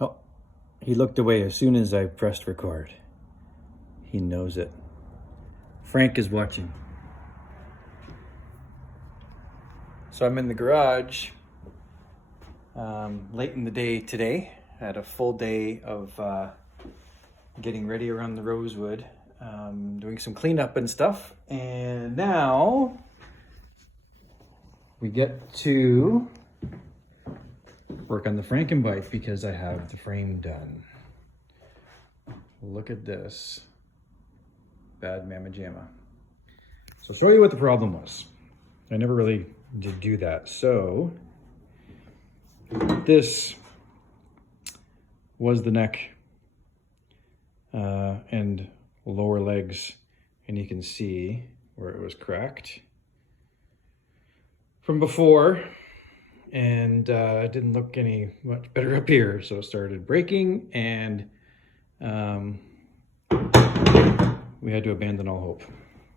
Oh, he looked away as soon as I pressed record. He knows it. Frank is watching. So I'm in the garage late in the day today. I had a full day of getting ready around the rosewood, doing some cleanup and stuff. And now we get to work on the Frankenbike because I have the frame done. Look at this. Bad mamma jamma. So I'll show you what the problem was. I never really did do that. So this was the neck and lower legs, and you can see where it was cracked from before, and it didn't look any much better up here. So it started breaking, and we had to abandon all hope.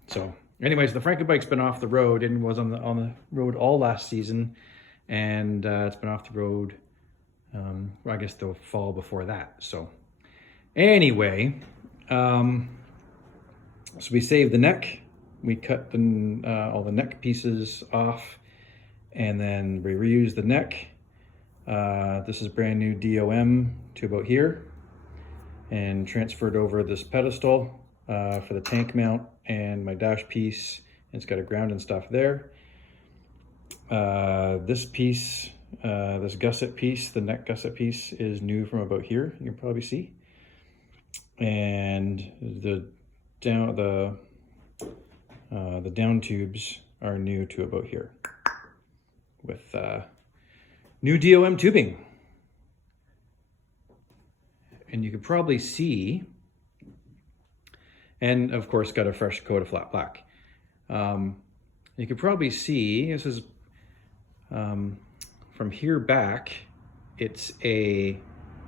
So anyways, the Frankenbike's been off the road and was on the road all last season, and it's been off the road, I guess the fall before that. So anyway, so we saved the neck. We cut all the neck pieces off, and then we reused the neck. This is brand new DOM to about here, and transferred over this pedestal for the tank mount and my dash piece. It's got a ground and stuff there. This piece, this gusset piece, the neck gusset piece, is new from about here. You can probably see. And the down tubes are new to about here with new DOM tubing. And you can probably see, and of course got a fresh coat of flat black. You can probably see, this is from here back, it's a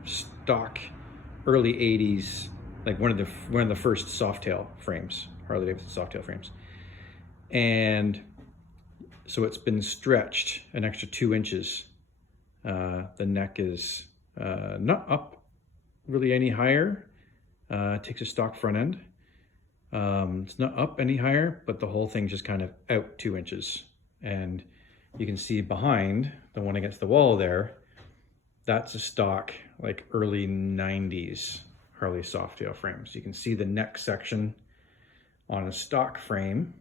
stock early 80s, like one of the first Softail frames, Harley Davidson Softail frames. And so it's been stretched an extra 2 inches. The neck is not up really any higher. It takes a stock front end. It's not up any higher, but the whole thing's just kind of out 2 inches. And you can see behind, the one against the wall there, that's a stock like early 90s Harley Softail frame. So you can see the neck section on a stock frame,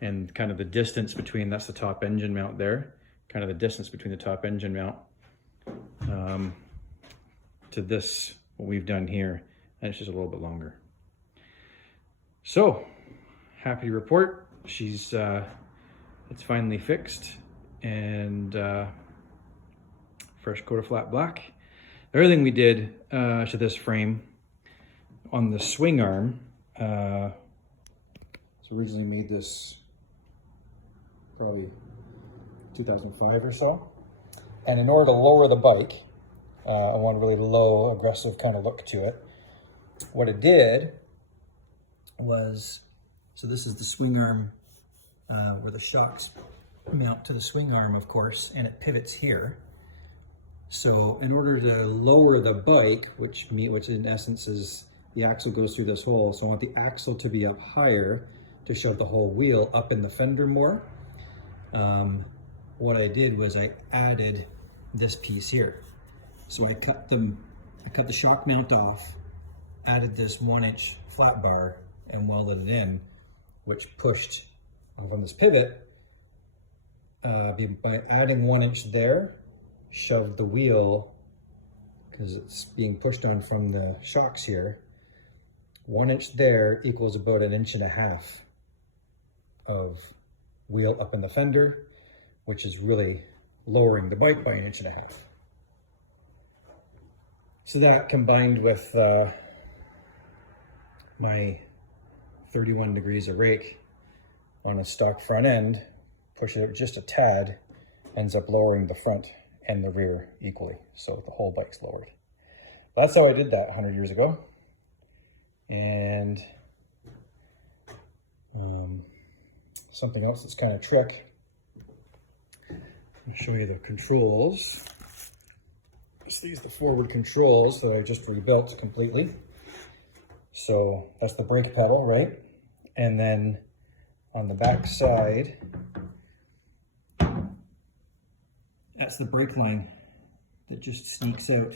and kind of the distance between, that's the top engine mount there, kind of the distance between the top engine mount to this, what we've done here, and it's just a little bit longer. So happy to report, it's finally fixed, and fresh coat of flat black. The other thing we did to this frame on the swing arm, so originally made this probably 2005 or so, and in order to lower the bike, I want a really low, aggressive kind of look to it. What it did was, so this is the swing arm where the shocks mount to the swing arm, of course, and it pivots here. So in order to lower the bike, which in essence is the axle goes through this hole, so I want the axle to be up higher to shove the whole wheel up in the fender more. What I did was I added this piece here. So I cut the shock mount off, added this 1 inch flat bar and welded it in, which pushed on this pivot, by adding 1 inch there, shoved the wheel, because it's being pushed on from the shocks here, 1 inch there equals about 1.5 inches of wheel up in the fender, which is really lowering the bike by 1.5 inches. So that, combined with my 31 degrees of rake on a stock front end, push it just a tad, ends up lowering the front and the rear equally. So the whole bike's lowered. That's how I did that 100 years ago. And something else that's kind of trick. I'll show you the controls So these are the forward controls that I just rebuilt completely. So that's the brake pedal, right? And then on the back side, that's the brake line that just sneaks out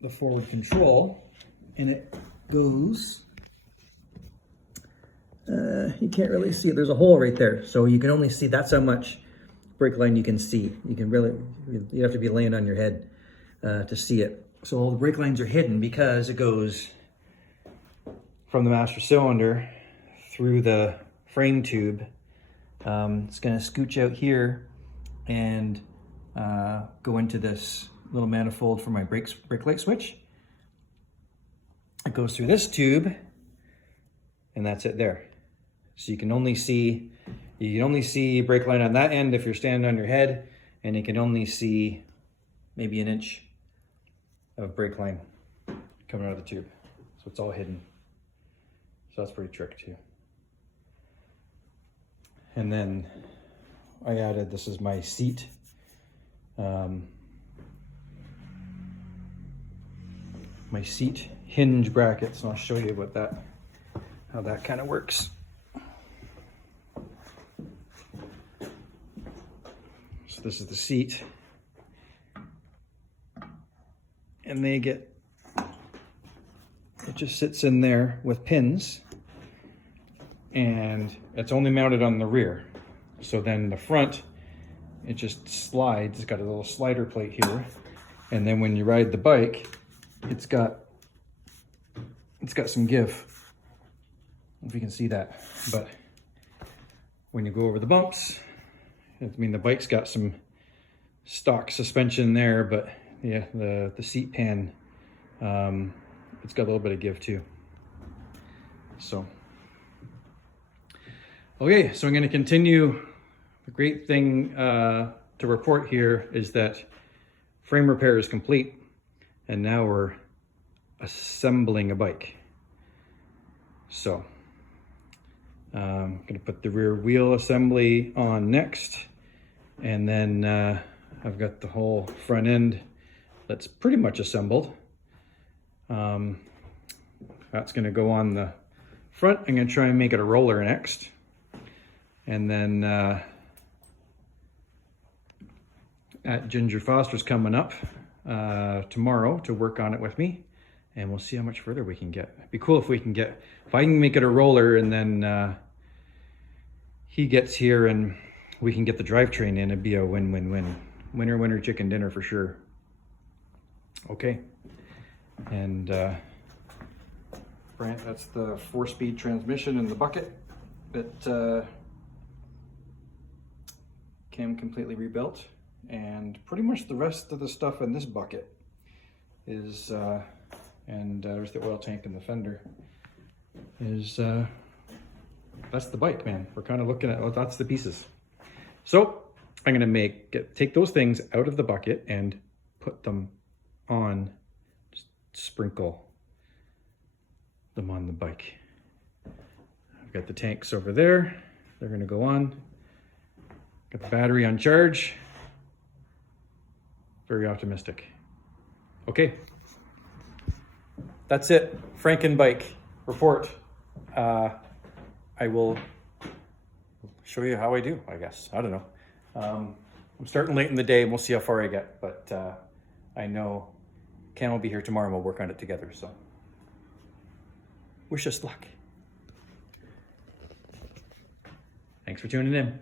the forward control, and it goes, you can't really see it, there's a hole right there, so you can only see, that's how much brake line you can see. You can really, you have to be laying on your head to see it. So all the brake lines are hidden because it goes from the master cylinder through the frame tube. It's gonna scooch out here and go into this little manifold for my brake light switch. It goes through this tube, and that's it there. So you can only see brake line on that end if you're standing on your head, and you can only see maybe an inch of brake line coming out of the tube. So it's all hidden. So that's pretty tricky too. And then I added, this is my seat. My seat hinge brackets, and I'll show you how that kind of works. So this is the seat, and it just sits in there with pins, and it's only mounted on the rear. So then the front, it just slides. It's got a little slider plate here, and then when you ride the bike, it's got some give. I don't know if you can see that, but when you go over the bumps, I mean, the bike's got some stock suspension there, but yeah, the seat pan, it's got a little bit of give too. So, okay, so I'm going to continue. The great thing to report here is that frame repair is complete, and now we're assembling a bike. So I'm going to put the rear wheel assembly on next, and then I've got the whole front end that's pretty much assembled. That's going to go on the front. I'm going to try and make it a roller next, and then at Ginger Foster's coming up tomorrow to work on it with me, and we'll see how much further we can get. It'd be cool if I can make it a roller, and then he gets here and we can get the drivetrain in. It'd be a win-win-win. Winner, winner, chicken dinner for sure. Okay, and Brant, that's the 4-speed transmission in the bucket that Cam completely rebuilt. And pretty much the rest of the stuff in this bucket is, and there's the oil tank and the fender, is, that's the bike, man. We're kind of looking at, that's the pieces. So I'm going to take those things out of the bucket and put them on, just sprinkle them on the bike. I've got the tanks over there. They're going to go on. Got the battery on charge. Very optimistic. Okay. That's it. Frankenbike report. I will show you how I do, I guess. I don't know. I'm starting late in the day, and we'll see how far I get. But I know Cam will be here tomorrow, and we'll work on it together. So wish us luck. Thanks for tuning in.